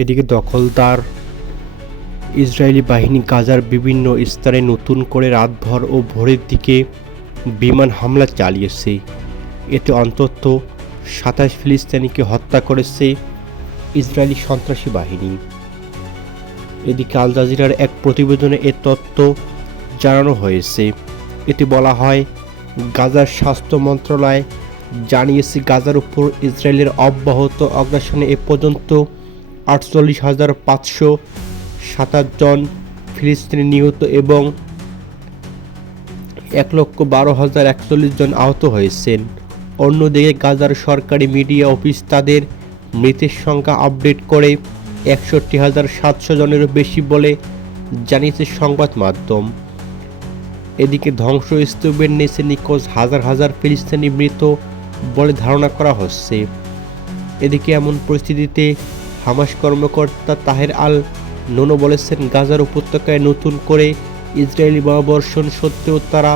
এদিকে দখলদার ইসরায়েলি বাহিনী গাজার বিভিন্ন স্থানে নতুন করে রাতভর ও ভোরের দিকে বিমান হামলা চালিয়েছে। এতে অন্তত ২৭ ফিলিস্তিনিকে হত্যা করেছে ইসরায়েলি সন্ত্রাসী বাহিনী। এদিকে আল জাজিরার এক প্রতিবেদনে এ তথ্য জানানো হয়েছে। এতে বলা হয়, গাজার স্বাস্থ্য মন্ত্রণালয় জানিয়েছে গাজার উপর ইসরায়েলের অব্যাহত আগ্রাসনে এ পর্যন্ত ৪৮,৫২৭ জন ফিলিস্তিনি নিহত এবং ১,১২,০৪১ জন আহত হয়েছেন। অন্যদিকে গাজার সরকারি মিডিয়া অফিস তাদের মৃতের সংখ্যা আপডেট করে ৬১,৭০০ জনেরও বেশি বলে জানিয়েছে সংবাদ মাধ্যম। এদিকে ধ্বংসস্তূপের নিচে নিখোঁজ হাজার হাজার ফিলিস্তিনি মৃত বলে ধারণা করা হচ্ছে। এদিকে এমন পরিস্থিতিতে হামাস কর্মকর্তা তাহের আল নোনো বলেছেন, গাজার উপত্যকায় নতুন করে ইসরায়েলি বোমাবর্ষণ সত্ত্বেও তারা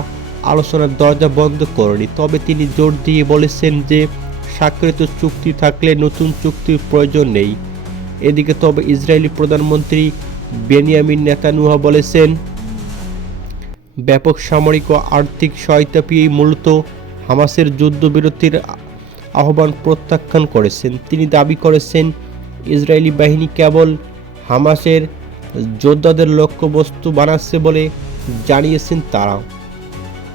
আলোচনার দরজা বন্ধ করেনি। তবে তিনি জোর দিয়ে বলেছেন যে স্বাক্ষরিত চুক্তি থাকলে নতুন চুক্তির প্রয়োজন নেই। এদিকে তবে ইসরায়েলি প্রধানমন্ত্রী বেনিয়ামিন নেতানিয়াহু বলেছেন, ব্যাপক সামরিক ও আর্থিক সহায়তা পেয়েই মূলত হামাসের যুদ্ধবিরতির আহ্বান প্রত্যাখ্যান করেছেন। তিনি দাবি করেছেন, ইসরায়েলি বাহিনী কেবল হামাসের যোদ্ধাদের লক্ষ্যবস্তু বানাচ্ছে বলে জানিয়েছেন তারা।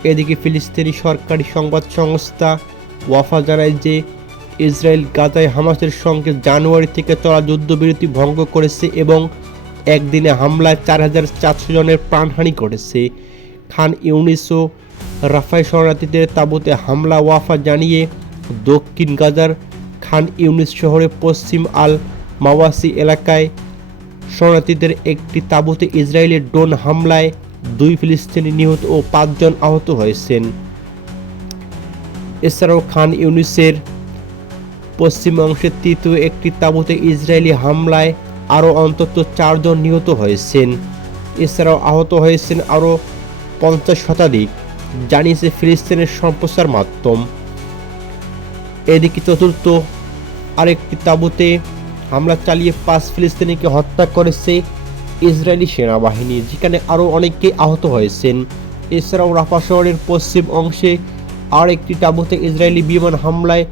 এদিকে ফিলিস্তিনি সরকারি সংবাদ সংস্থা ওয়াফা জানায় যে ইসরায়েল গাজায় হামাসের সঙ্গে জানুয়ারি থেকে চলা যুদ্ধবিরতি ভঙ্গ করেছে এবং একদিনে হামলায় ৪,৪০০ জনের প্রাণহানি ঘটেছে। খান ইউনিস ও রাফায় শরণার্থীদের তাঁবুতে হামলা। ওয়াফা জানিয়ে দক্ষিণ গাজার খান ইউনিস শহরে পশ্চিম আল মাওয়াসি এলাকায় শরণার্থীদের একটি তাঁবুতে ইসরায়েলের ড্রোন হামলায় ২ ফিলিস্তিনি নিহত ও ৫ জন আহত হয়েছেন। এছাড়াও খান ইউনিসের পশ্চিম অংশের তৃতীয় একটি তাঁবুতে ইসরায়েলি হামলায় আরও অন্তত ৪ জন নিহত হয়েছেন। এছাড়াও আহত হয়েছেন আরও ৫০ শতাধিক, জানিয়েছে ফিলিস্তিনের সম্প্রচার মাধ্যম। এদিকে চতুর্থ আরেকটি তাঁবুতে হামলা চালিয়ে ৫ ফিলিস্তিনিকে হত্যা করেছে ইসরায়েলি সেনাবাহিনী, যেখানে আরও অনেকে আহত হয়েছেন। এছাড়াও রাফা শহরের পশ্চিম অংশে আর একটি তাঁবুতে ইসরায়েলি বিমান হামলায়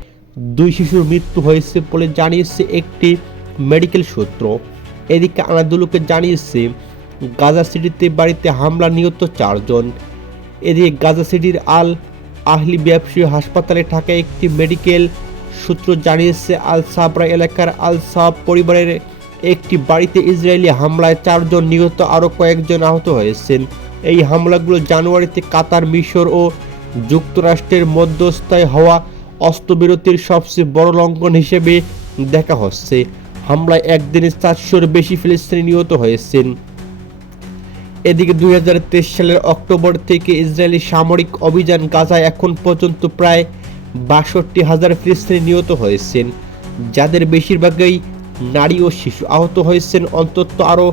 ২ শিশুর মৃত্যু হয়েছে বলে জানিয়েছে একটি মেডিকেল সূত্র। এদিকে আনাদুলুকে জানিয়েছে, গাজা সিটিতে বাড়িতে হামলা নিহত ৪ জন। এদিকে গাজা সিটির আল আহলি ব্যবসায়ী হাসপাতালে থাকা একটি মেডিকেল সূত্র জানিয়েছে, আল সাবরা এলাকার আল সাব পরিবারের একটি বাড়িতে ইসরায়েলি হামলায় ৪ জন নিহত, আরও কয়েকজন আহত হয়েছেন। এই হামলাগুলো জানুয়ারিতে কাতার, মিশর ও যুক্তরাষ্ট্রের মধ্যস্থায় হওয়া অস্ত্রবিরতির সবচেয়ে বড় লঙ্ঘন হিসেবে দেখা হচ্ছে। হামলায় একদিনে ৪০০-র বেশি ফিলিস্তিনি নিহত হয়েছেন। এদিকে ২০২৩ সালের অক্টোবর থেকে ইসরায়েলি সামরিক অভিযান গাজায় এখন পর্যন্ত প্রায় ৬২,০০০ ফিলিস্তিনি নিহত হয়েছেন, যাদের বেশিরভাগই নারী ও শিশু। আহত হয়েছেন অন্তত আরও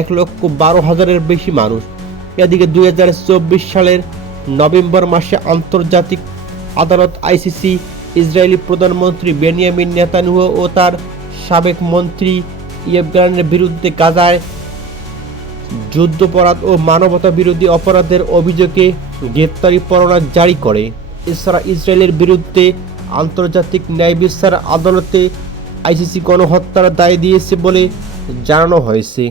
১,১২,০০০-এর বেশি মানুষ। এদিকে ২০২৪ সালের নভেম্বর মাসে আন্তর্জাতিক আদালত আইসিসি ইসরায়েলি প্রধানমন্ত্রী বেনিয়ামিন নেতানিয়াহু ও তার সাবেক মন্ত্রী ইয়োভ গ্যালান্টের বিরুদ্ধে গাজায় যুদ্ধাপরাধ ও মানবতা বিরোধী অপরাধের অভিযোগে গ্রেপ্তারি পরোয়ানা জারি করে। এছাড়া ইসরায়েলের বিরুদ্ধে আন্তর্জাতিক ন্যায় বিচার আদালতে আইসিসি গণহত্যার দায় দিয়েছে বলে জানানো হয়েছে।